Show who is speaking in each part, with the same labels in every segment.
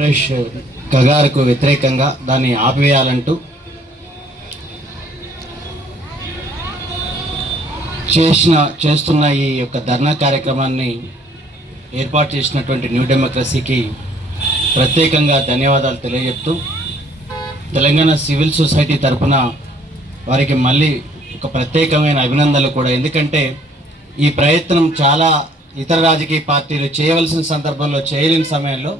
Speaker 1: Operation కగారుకు వ్యతిరేకంగా దాన్ని ఆపివేయాలంటూ చేసిన చేస్తున్న ఈ యొక్క ధర్నా కార్యక్రమాన్ని ఏర్పాటు చేసినటువంటి న్యూ డెమోక్రసీకి ప్రత్యేకంగా ధన్యవాదాలు తెలియజెప్తూ తెలంగాణ సివిల్ సొసైటీ తరపున వారికి మళ్ళీ ఒక ప్రత్యేకమైన అభినందనలు కూడా. ఎందుకంటే ఈ ప్రయత్నం చాలా ఇతర రాజకీయ పార్టీలు చేయవలసిన సందర్భంలో చేయలేని సమయంలో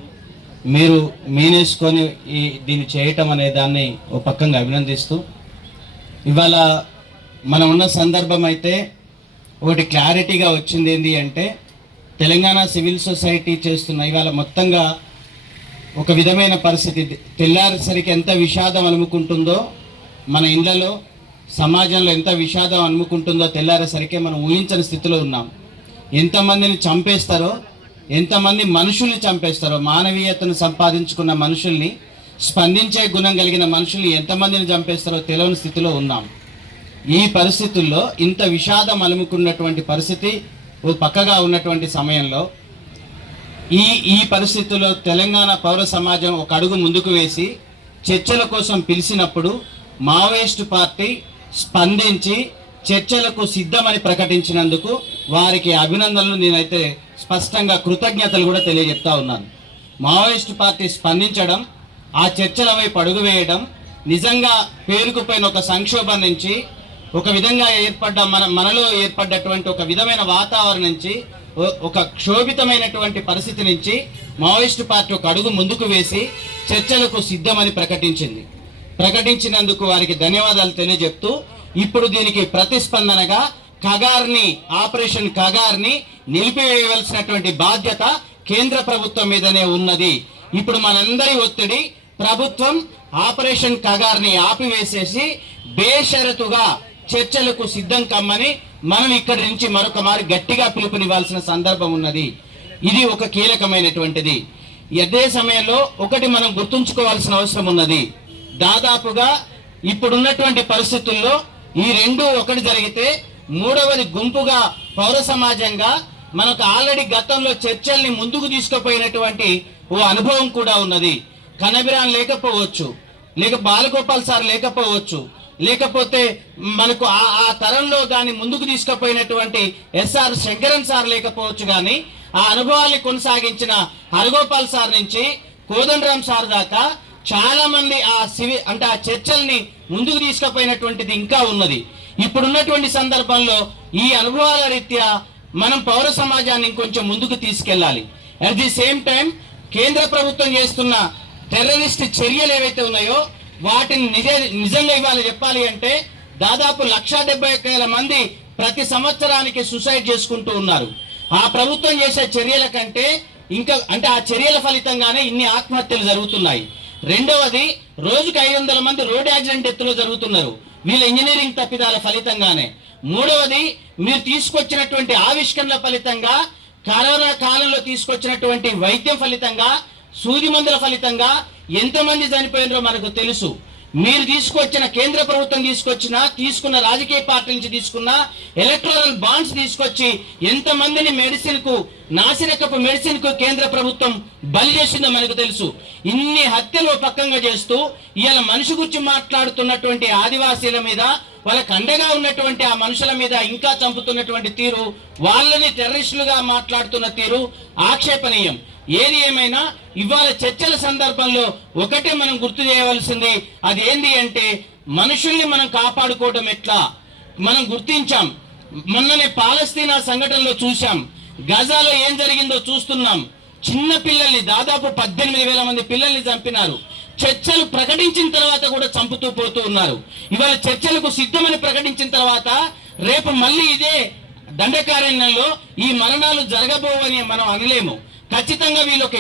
Speaker 1: మీరు మేనేసుకొని ఈ దీన్ని చేయటం అనే దాన్ని ఓ పక్కంగా అభినందిస్తూ ఇవాళ మనం ఉన్న సందర్భం అయితే ఒకటి క్లారిటీగా వచ్చింది ఏంటి అంటే తెలంగాణ సివిల్ సొసైటీ చేస్తున్న ఇవాళ మొత్తంగా ఒక విధమైన పరిస్థితి. తెల్లారేసరికి ఎంత విషాదం అనుకుంటుందో మన ఇళ్ళలో సమాజంలో ఎంత విషాదం అనుకుంటుందో తెల్లారేసరికే మనం ఊహించని స్థితిలో ఉన్నాం. ఎంతమందిని చంపేస్తారో ఎంతమంది మనుషుల్ని చంపేస్తారో మానవీయతను సంపాదించుకున్న మనుషుల్ని స్పందించే గుణం కలిగిన మనుషుల్ని ఎంతమందిని చంపేస్తారో తెలియని స్థితిలో ఉన్నాం. ఈ పరిస్థితుల్లో ఇంత విషాదం అలుముకున్నటువంటి పరిస్థితి ఓ పక్కగా ఉన్నటువంటి సమయంలో ఈ ఈ పరిస్థితుల్లో తెలంగాణ పౌర సమాజం ఒక అడుగు ముందుకు వేసి చర్చల కోసం పిలిచినప్పుడు మావోయిస్టు పార్టీ స్పందించి చర్చలకు సిద్ధమని ప్రకటించినందుకు వారికి అభినందనలు. నేనైతే స్పష్టంగా కృతజ్ఞతలు కూడా తెలియజెప్తా ఉన్నాను. మావోయిస్టు పార్టీ స్పందించడం ఆ చర్చల వైపు అడుగు వేయడం నిజంగా పేరుకుపోయిన ఒక సంక్షోభం నుంచి ఒక విధంగా ఏర్పడ్డ మన మనలో ఏర్పడ్డటువంటి ఒక విధమైన వాతావరణం నుంచి ఒక క్షోభితమైనటువంటి పరిస్థితి నుంచి మావోయిస్టు పార్టీ ఒక అడుగు ముందుకు వేసి చర్చలకు సిద్ధమని ప్రకటించింది. ప్రకటించినందుకు వారికి ధన్యవాదాలు తెలియజెప్తూ ఇప్పుడు దీనికి ప్రతిస్పందనగా కగార్ని ఆపరేషన్ కగార్ని నిలిపివేయవలసినటువంటి బాధ్యత కేంద్ర ప్రభుత్వం మీదనే ఉన్నది. ఇప్పుడు మనందరి ఒత్తిడి ప్రభుత్వం ఆపరేషన్ కగార్ని ఆపివేసేసి బేషరతుగా చర్చలకు సిద్ధం కమ్మని మనం ఇక్కడి నుంచి మరొక మారి గట్టిగా పిలుపునివ్వాల్సిన సందర్భం ఉన్నది. ఇది ఒక కీలకమైనటువంటిది. అదే సమయంలో ఒకటి మనం గుర్తుంచుకోవాల్సిన అవసరం ఉన్నది. దాదాపుగా ఇప్పుడున్నటువంటి పరిస్థితుల్లో ఈ రెండు ఒకటి జరిగితే మూడవది గుంపుగా పౌర సమాజంగా మనకు ఆల్రెడీ గతంలో చర్చల్ని ముందుకు తీసుకుపోయినటువంటి ఓ అనుభవం కూడా ఉన్నది. కనబిరాన్ లేకపోవచ్చు లేక బాలగోపాల్ సార్ లేకపోవచ్చు లేకపోతే మనకు ఆ ఆ తరంలో దాన్ని ముందుకు తీసుకుపోయినటువంటి ఎస్ఆర్ శంకరన్ సార్ లేకపోవచ్చు కానీ ఆ అనుభవాన్ని కొనసాగించిన హరగోపాల్ సార్ నుంచి కోదండరామ్ సార్ దాకా చాలా మంది ఆ సివి అంటే ఆ చర్చల్ని ముందుకు తీసుకుపోయినటువంటిది ఇంకా ఉన్నది. ఇప్పుడున్నటువంటి సందర్భంలో ఈ అనుభవాల రీత్యా మనం పౌర సమాజాన్ని ఇంకొంచెం ముందుకు తీసుకెళ్ళాలి. అట్ ది సేమ్ టైం కేంద్ర ప్రభుత్వం చేస్తున్న టెర్రరిస్ట్ చర్యలు ఏవైతే ఉన్నాయో వాటిని నిజ నిజంగా ఇవాళ చెప్పాలి అంటే దాదాపు లక్ష డెబ్బై ఒక్క వేల మంది ప్రతి సంవత్సరానికి సుసైడ్ చేసుకుంటూ ఉన్నారు. ఆ ప్రభుత్వం చేసే చర్యల కంటే ఇంకా అంటే ఆ చర్యల ఫలితంగానే ఇన్ని ఆత్మహత్యలు జరుగుతున్నాయి. రెండవది రోజుకు ఐదు వందల మంది రోడ్ యాక్సిడెంట్ ఎత్తులో జరుగుతున్నారు. వీళ్ళ ఇంజనీరింగ్ తప్పిదాల ఫలితంగానే. మూడవది మీరు తీసుకొచ్చినటువంటి ఆవిష్కరణల ఫలితంగా కరోనా కాలంలో తీసుకొచ్చినటువంటి వైద్యం ఫలితంగా సూది మందుల ఫలితంగా ఎంతమంది చనిపోయినరో మనకు తెలుసు. మీరు తీసుకొచ్చిన కేంద్ర ప్రభుత్వం తీసుకొచ్చిన తీసుకున్న రాజకీయ పార్టీ నుంచి తీసుకున్న ఎలక్ట్రల్ బాండ్స్ తీసుకొచ్చి ఎంతమందిని మెడిసిన్కు నాసిరకపు మెడిసిన్కు కేంద్ర ప్రభుత్వం బలి చేసిందో మనకు తెలుసు. ఇన్ని హత్యలు పక్కంగా చేస్తూ ఇవాళ మనిషి గురించి మాట్లాడుతున్నటువంటి ఆదివాసీల మీద వాళ్ళకు అండగా ఉన్నటువంటి ఆ మనుషుల మీద ఇంకా చంపుతున్నటువంటి తీరు వాళ్ళని టెర్రరిస్టులుగా మాట్లాడుతున్న తీరు ఆక్షేపణీయం. ఏది ఏమైనా ఇవాళ చర్చల సందర్భంలో ఒకటే మనం గుర్తు చేయవలసింది. అది ఏంది అంటే మనుషుల్ని మనం కాపాడుకోవడం ఎట్లా? మనం గుర్తించాం. మొన్ననే పాలస్తీనా సంఘటనలో చూశాం. గజాలో ఏం జరిగిందో చూస్తున్నాం. చిన్న పిల్లల్ని దాదాపు పద్దెనిమిది వేల మంది పిల్లల్ని చంపినారు. చర్చలు ప్రకటించిన తర్వాత కూడా చంపుతూ పోతూ ఉన్నారు. ఇవాళ చర్చలకు సిద్ధమని ప్రకటించిన తర్వాత రేపు మళ్ళీ ఇదే దండకారణ్యంలో ఈ మరణాలు జరగబోవని మనం అనలేము. ఖచ్చితంగా వీళ్ళు ఒక